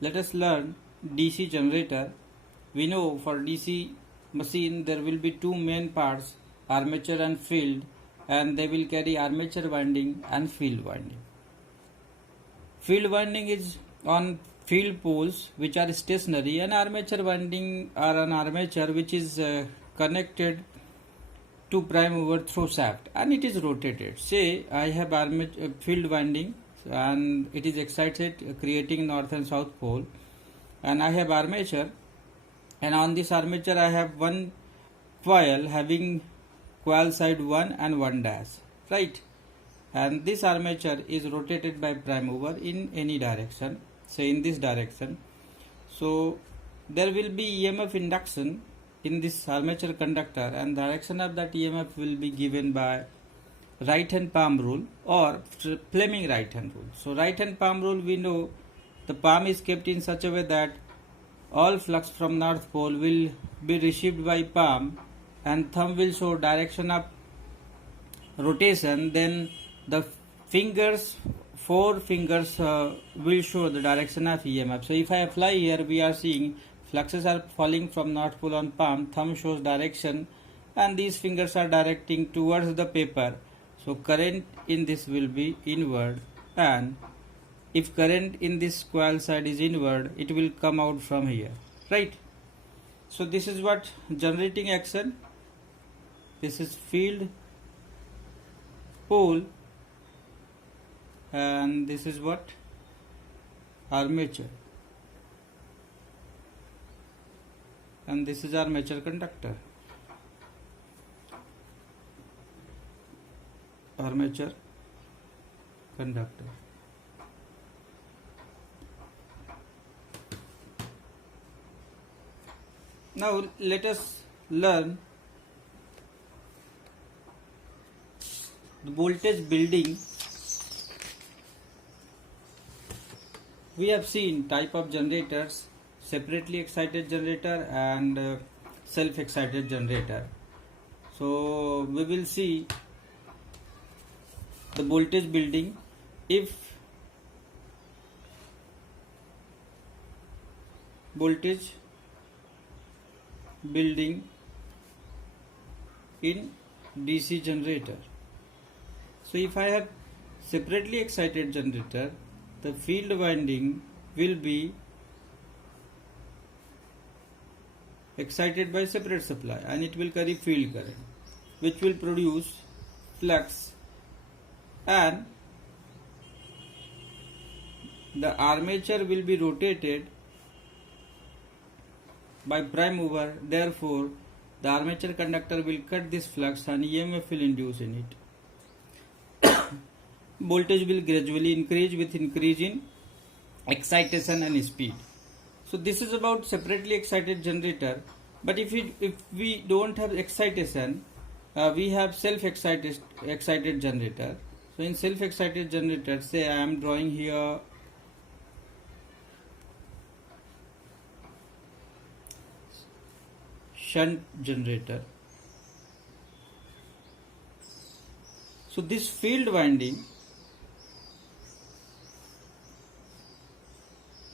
Let us learn DC generator. We know for DC machine there will be two main parts, armature and field, and they will carry armature winding and field winding. Field winding is on field poles which are stationary, and armature winding are an armature which is connected to prime mover through shaft and it is rotated. Say I have armature field winding and it is excited creating north and south pole, and I have armature, and on this armature I have one coil having coil side 1 and 1 dash, right? And this armature is rotated by prime mover in any direction, say in this direction. So there will be EMF induction in this armature conductor, and direction of that EMF will be given by right hand palm rule or Fleming right hand rule. So right hand palm rule, we know the palm is kept in such a way that all flux from north pole will be received by palm and thumb will show direction of rotation. Then the fingers, four fingers will show the direction of EMF. So if I apply here, we are seeing fluxes are falling from north pole on palm, thumb shows direction, and these fingers are directing towards the paper. So current in this will be inward, and if current in this coil side is inward, it will come out from here, right? So this is what generating action. This is field pole, and this is what armature, and this is armature conductor. Armature conductor. Now let us learn the voltage building. We have seen type of generators, separately excited generator and self-excited generator. So we will see the voltage building. If voltage building in DC generator. So if I have separately excited generator, the field winding will be excited by separate supply and it will carry field current which will produce flux, and the armature will be rotated by prime mover. Therefore the armature conductor will cut this flux and EMF will induce in it. Voltage will gradually increase with increase in excitation and speed. So this is about separately excited generator. But if we don't have excitation, we have self-excited generator. So in self-excited generator, say I am drawing here shunt generator. So this field winding,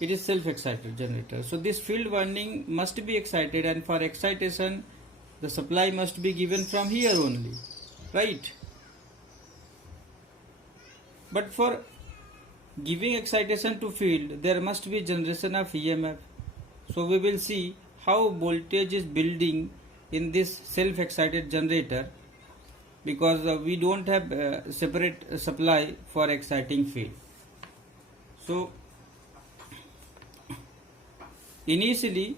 it is self-excited generator. So this field winding must be excited, and for excitation the supply must be given from here only, right? But for giving excitation to field, there must be generation of EMF. So we will see how voltage is building in this self-excited generator, because we don't have separate supply for exciting field. So initially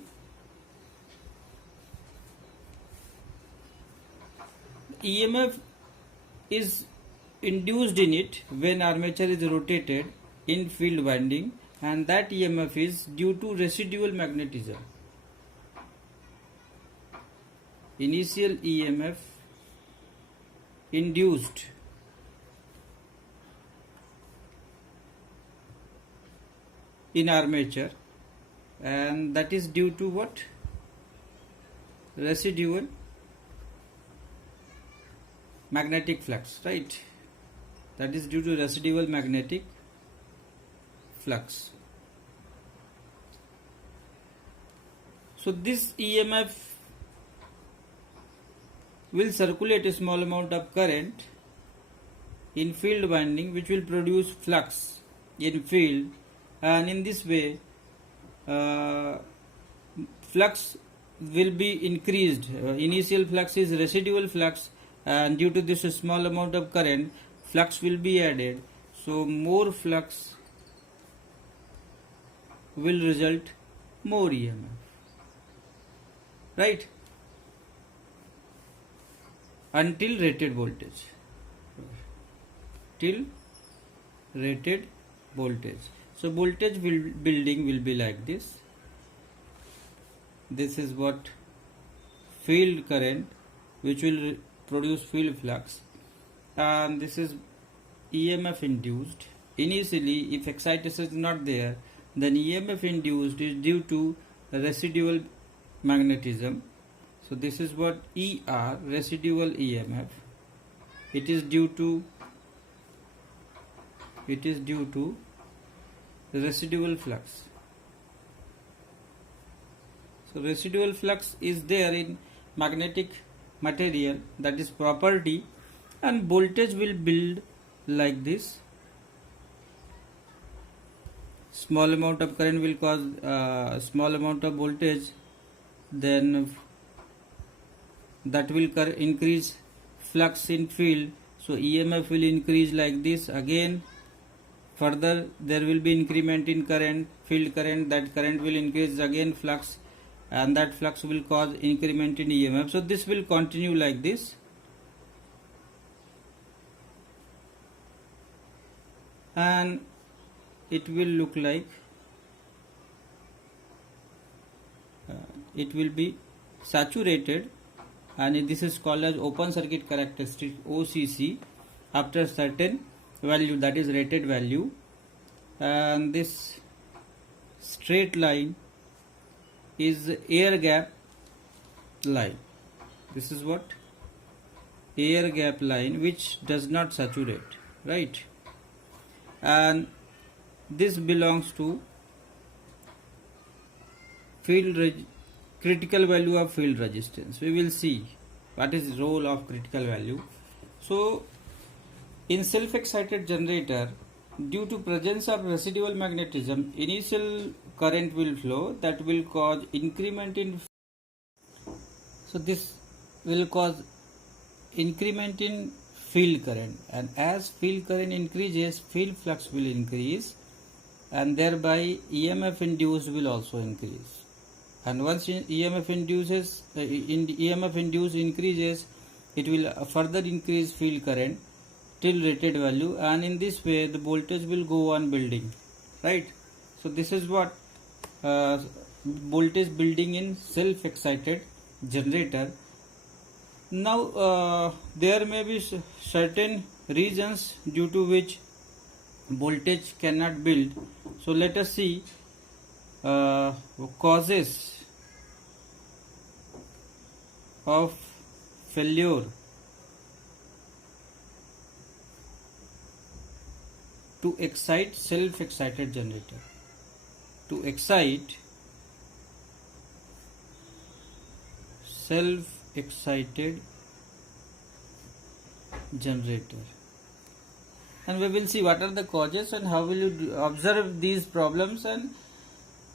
EMF is induced in it when armature is rotated in field winding, and that EMF is due to residual magnetism. Initial EMF induced in armature, and that is due to what? Residual magnetic flux, right? That is due to residual magnetic flux. So this EMF will circulate a small amount of current in field winding, which will produce flux in field, and in this way flux will be increased. Initial flux is residual flux, and due to this small amount of current, flux will be added. So more flux will result more EMF, right? Until rated voltage. Till rated voltage. So voltage building will be like this. This is what field current, which will produce field flux, and this is EMF induced. Initially, if excitation is not there, then EMF induced is due to residual magnetism. So this is what ER, residual EMF. It is due to residual flux. So residual flux is there in magnetic material, that is property, and voltage will build like this. Small amount of current will cause small amount of voltage, then that will increase flux in field. So EMF will increase like this. Again further there will be increment in current, field current, that current will increase again flux, and that flux will cause increment in EMF. So this will continue like this. And it will look like it will be saturated, and this is called as open circuit characteristic, OCC, after certain value, that is rated value. And this straight line is air gap line. This is what air gap line, which does not saturate, right? And this belongs to critical value of field resistance. We will see what is the role of critical value. So in self-excited generator, due to presence of residual magnetism, initial current will flow that will cause increment in. So this will cause increment in field current, and as field current increases, field flux will increase, and thereby EMF induced will also increase. And once EMF induced increases, it will further increase field current till rated value, and in this way the voltage will go on building, right? So this is what voltage building in self-excited generator. Now there may be certain reasons due to which voltage cannot build. So let us see causes of failure to excite self-excited generator. To excite self-excited generator, and we will see what are the causes and how will you observe these problems, and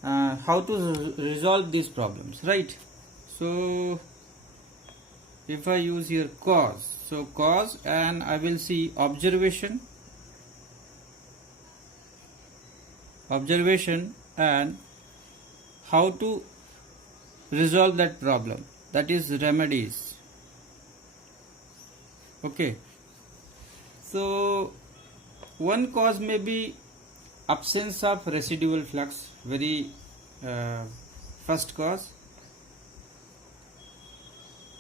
how to resolve these problems, right? So if I use here cause, so cause, and I will see observation and how to resolve that problem, that is remedies. Okay, so one cause may be absence of residual flux, very first cause,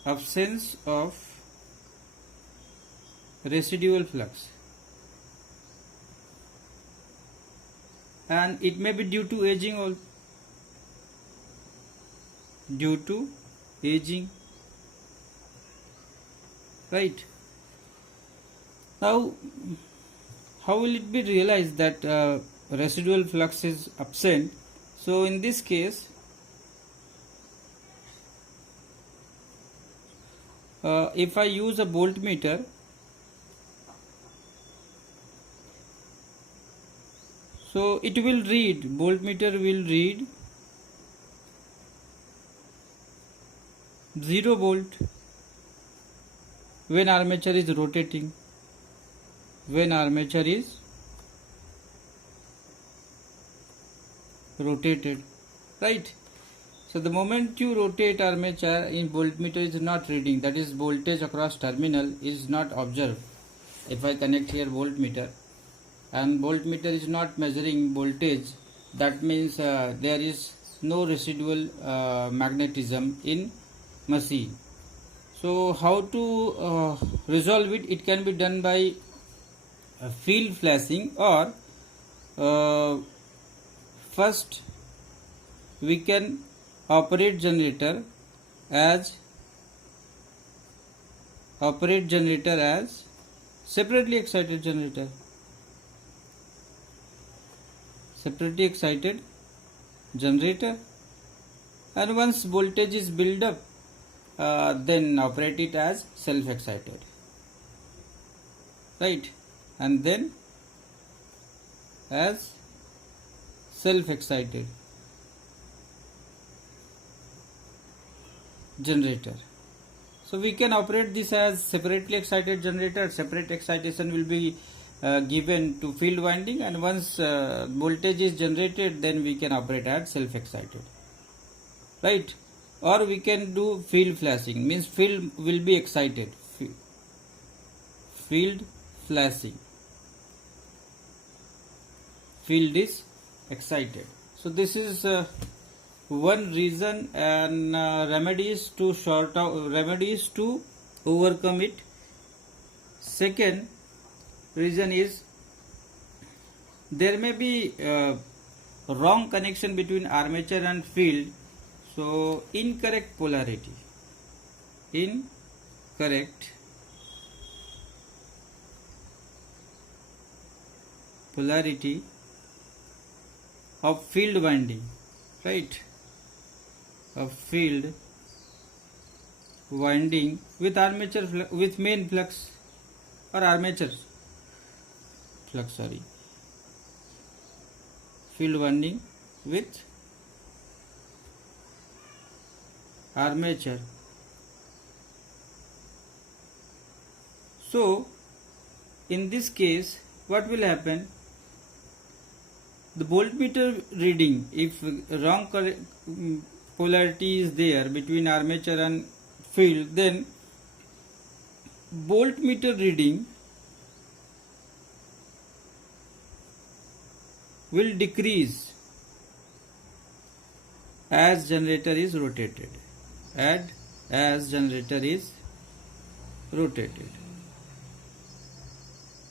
absence of residual flux, and it may be due to aging, or due to aging, right? Now how will it be realized that residual flux is absent? So in this case if I use a voltmeter, so it will read, voltmeter will read 0 volt when armature is rotating, when armature is rotated, right? So the moment you rotate armature, in voltmeter is not reading, that is voltage across terminal is not observed. If I connect here voltmeter and voltmeter is not measuring voltage, that means there is no residual magnetism in machine. So how to resolve it? It can be done by field flashing, or first we can operate generator as separately excited generator. And once voltage is built up, then operate it as self-excited, right? And then as self-excited generator. So we can operate this as separately excited generator. Separate excitation will be given to field winding, and once voltage is generated, then we can operate as self-excited, right? Or we can do field flashing, means field will be excited. Field flashing, field is excited. So this is one reason, and remedies to overcome it. Second reason is there may be wrong connection between armature and field. So incorrect polarity of field winding, right? Of field winding with armature with main flux or armature flux, field winding with armature. So in this case, what will happen? The voltmeter reading, if wrong polarity is there between armature and field, then voltmeter reading will decrease as generator is rotated.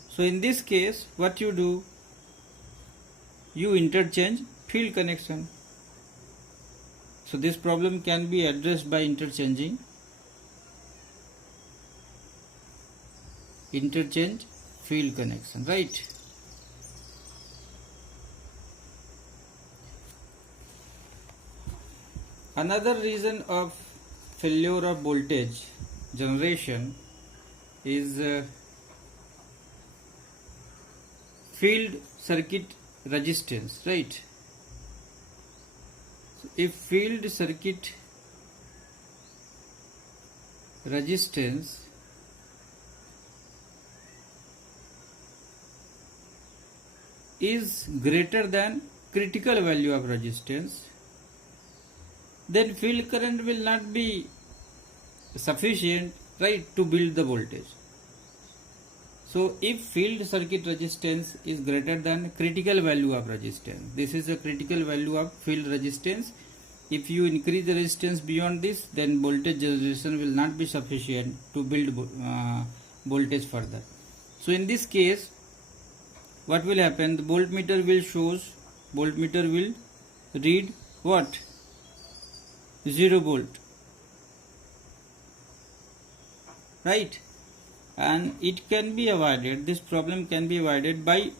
So in this case, what you do? You interchange field connection. So this problem can be addressed by interchange field connection, right? Another reason of failure of voltage generation is field circuit resistance, right? So if field circuit resistance is greater than critical value of resistance, then field current will not be sufficient, right, to build the voltage. So if field circuit resistance is greater than critical value of resistance, this is a critical value of field resistance. If you increase the resistance beyond this, then voltage generation will not be sufficient to build voltage further. So in this case, what will happen? The voltmeter will read what? 0 volt, right? And it can be avoided, this problem can be avoided by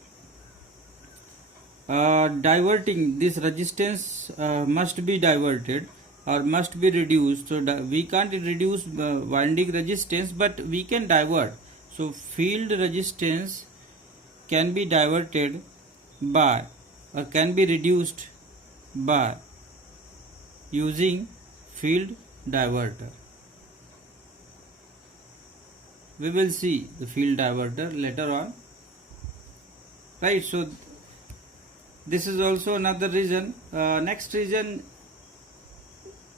diverting this resistance, must be diverted, or must be reduced. So we can't reduce winding resistance, but we can divert. So field resistance can be diverted by or can be reduced by using field diverter. We will see the field diverter later on, right? So this is also another reason. Next reason,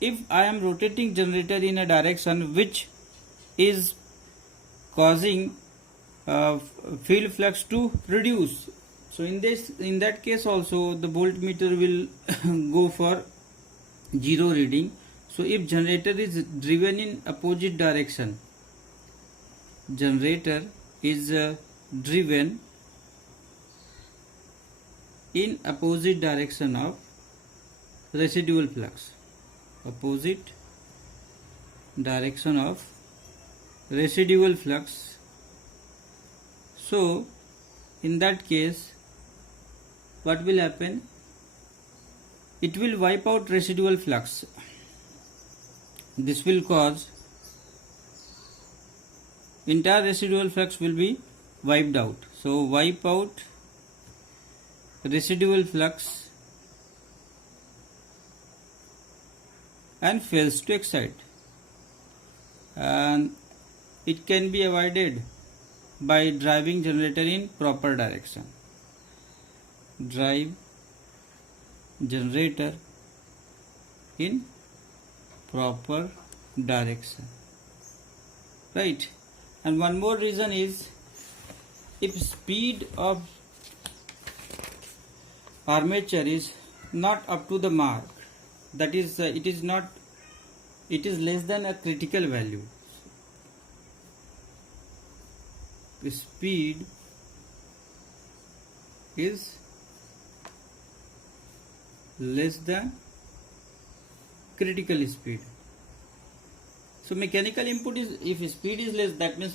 if I am rotating generator in a direction which is causing field flux to reduce, so in that case also the voltmeter will go for zero reading. So if generator is driven in opposite direction, generator is driven in opposite direction of residual flux, opposite direction of residual flux. So in that case, what will happen? It will wipe out residual flux. This will cause entire residual flux will be wiped out. So wipe out residual flux and fails to excite, and it can be avoided by driving generator in proper direction. Drive generator in proper direction, right? And one more reason is, if speed of armature is not up to the mark, that is it is less than a critical value. The speed is less than critical speed. So mechanical input is, if speed is less, that means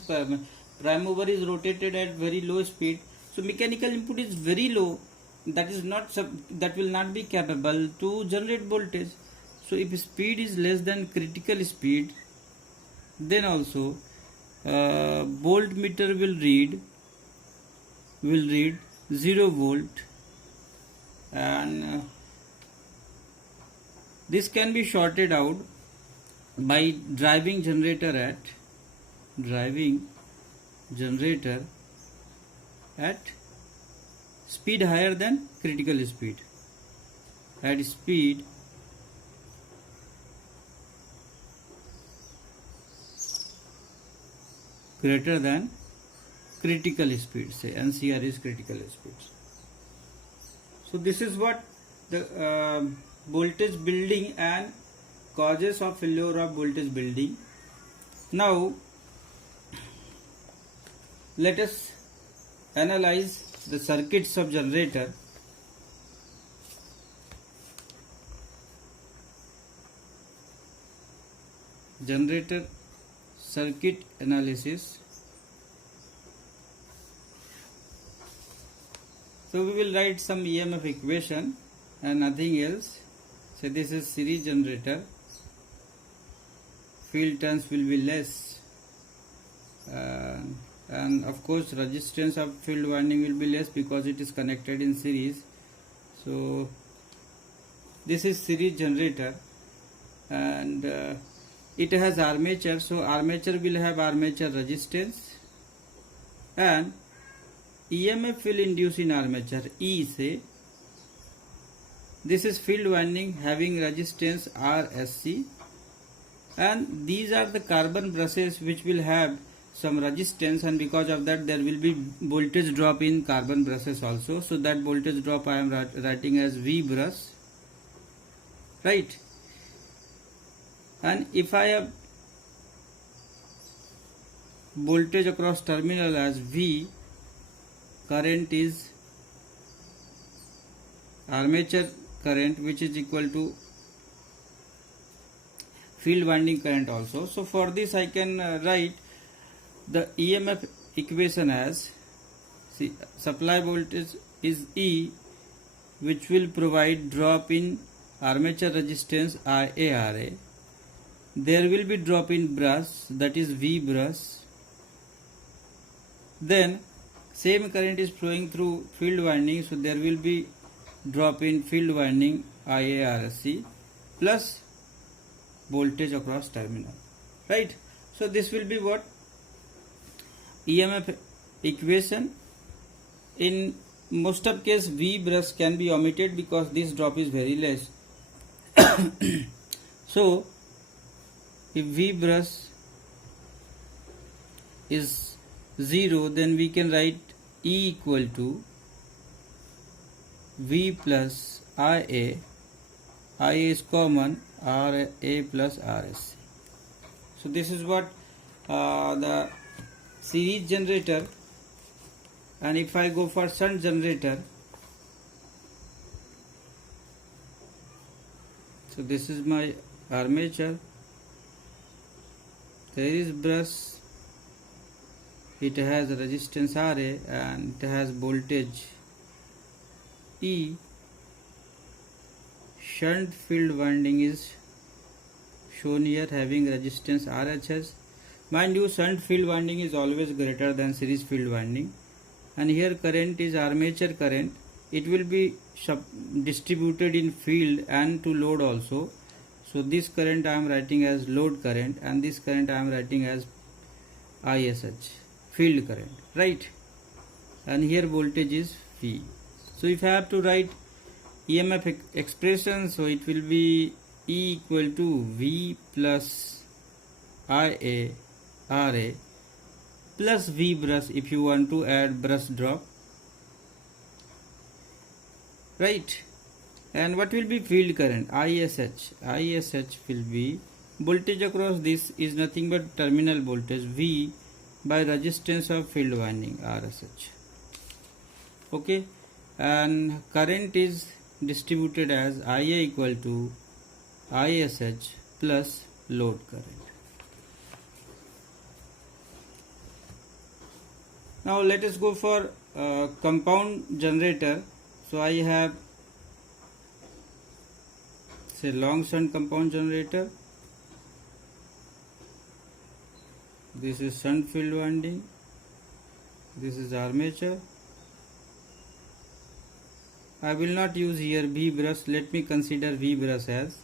prime mover is rotated at very low speed. So mechanical input is very low, that will not be capable to generate voltage. So if speed is less than critical speed, then also voltmeter will read 0 volt, and this can be shorted out by driving generator at speed higher than critical speed, at speed greater than critical speed, say NCR is critical speed. So this is what the voltage building and causes of failure of voltage building. Now let us analyze the circuits of generator. Generator circuit analysis. So we will write some EMF equation and nothing else. So this is series generator. Field turns will be less, and of course resistance of field winding will be less because it is connected in series. So this is series generator, and it has armature. So armature will have armature resistance, and EMF will induce in armature E, say. This is field winding having resistance RSC, and these are the carbon brushes which will have some resistance, and because of that there will be voltage drop in carbon brushes also. So that voltage drop I am writing as V brush, right? And if I have voltage across terminal as V, current is armature current, which is equal to field winding current also. So for this I can write the EMF equation as, see, supply voltage is E, which will provide drop in armature resistance IaRa. There will be drop in brush, that is V brush. Then same current is flowing through field winding, so there will be drop in field winding IaRc plus voltage across terminal, right? So this will be what EMF equation. In most of case V brush can be omitted because this drop is very less. So if V brush is 0, then we can write E equal to V plus IA. IA is common, RA plus RSC. So this is what the series generator. And if I go for shunt generator, so this is my armature, there is brush, it has resistance Ra and it has voltage E. Shunt field winding is shown here having resistance RHS. Mind you, shunt field winding is always greater than series field winding. And here current is armature current. It will be distributed in field and to load also. So this current I am writing as load current, and this current I am writing as ISH, field current, right? And here voltage is V. So if I have to write EMF expression, so it will be E equal to V plus IA RA plus V brush if you want to add brush drop, right? And what will be field current? ISH. ISH will be voltage across this is nothing but terminal voltage V by resistance of field winding RSH. Okay, and current is distributed as IA equal to ISH plus load current. Now let us go for compound generator. So I have say long shunt compound generator. This is shunt field winding. This is armature. I will not use here V brush. Let me consider V brush as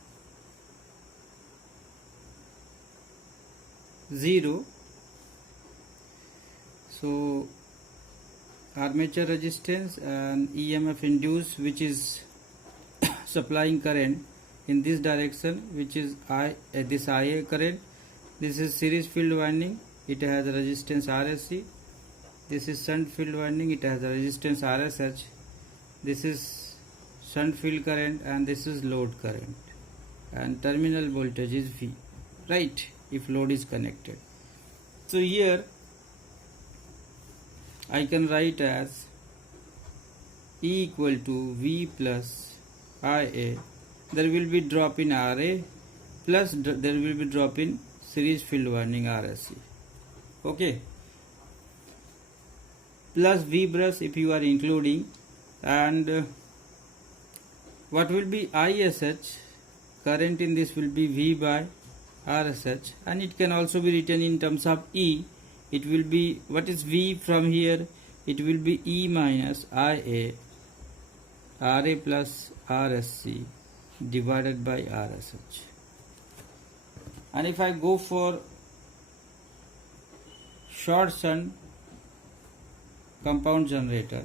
0. So armature resistance and EMF induced, which is supplying current in this direction, which is this IA current. This is series field winding, it has a resistance RSC. This is shunt field winding, it has a resistance RSH. This is shunt field current and this is load current, and terminal voltage is V, right, if load is connected. So here I can write as E equal to V plus IA. There will be drop in RA plus there will be drop in series field winding RSC. Okay, plus V brush if you are including, and what will be ISH? Current in this will be V by RSH, and it can also be written in terms of E. It will be, what is V from here? It will be E minus IA RA plus RSC divided by RSH. And if I go for short shunt compound generator,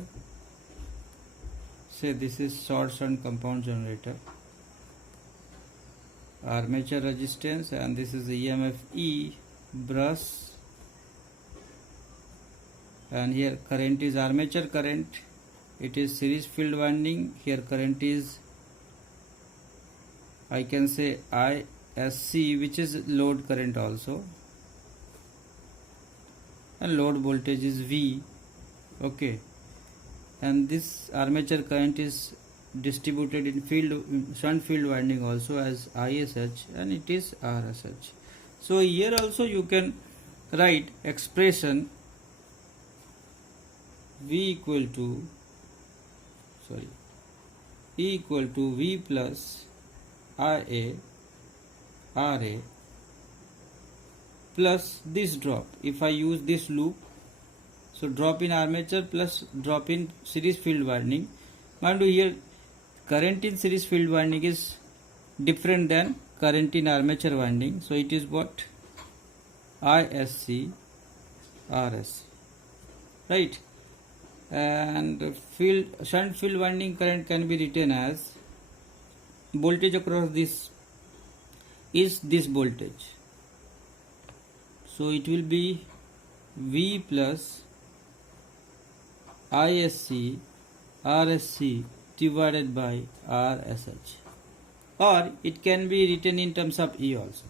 say this is short shunt compound generator, armature resistance, and this is EMF E brush, and here current is armature current, it is series field winding. Here current is, I can say ISC, which is load current also, and load voltage is V. Okay, and this armature current is distributed in shunt field winding also as ISH, and it is RSH. So here also you can write expression E equal to V plus IA RA plus this drop. If I use this loop, so drop in armature plus drop in series field winding. Mind you, here current in series field winding is different than current in armature winding, so it is what? ISC RSC, right? And shunt field winding current can be written as voltage across this is this voltage, so it will be V plus ISC RSC divided by RSH, or it can be written in terms of E also.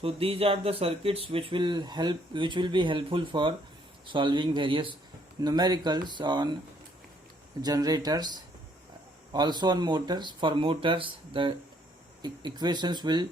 So these are the circuits which will be helpful for solving various numericals on generators, also on motors. For motors, the equations will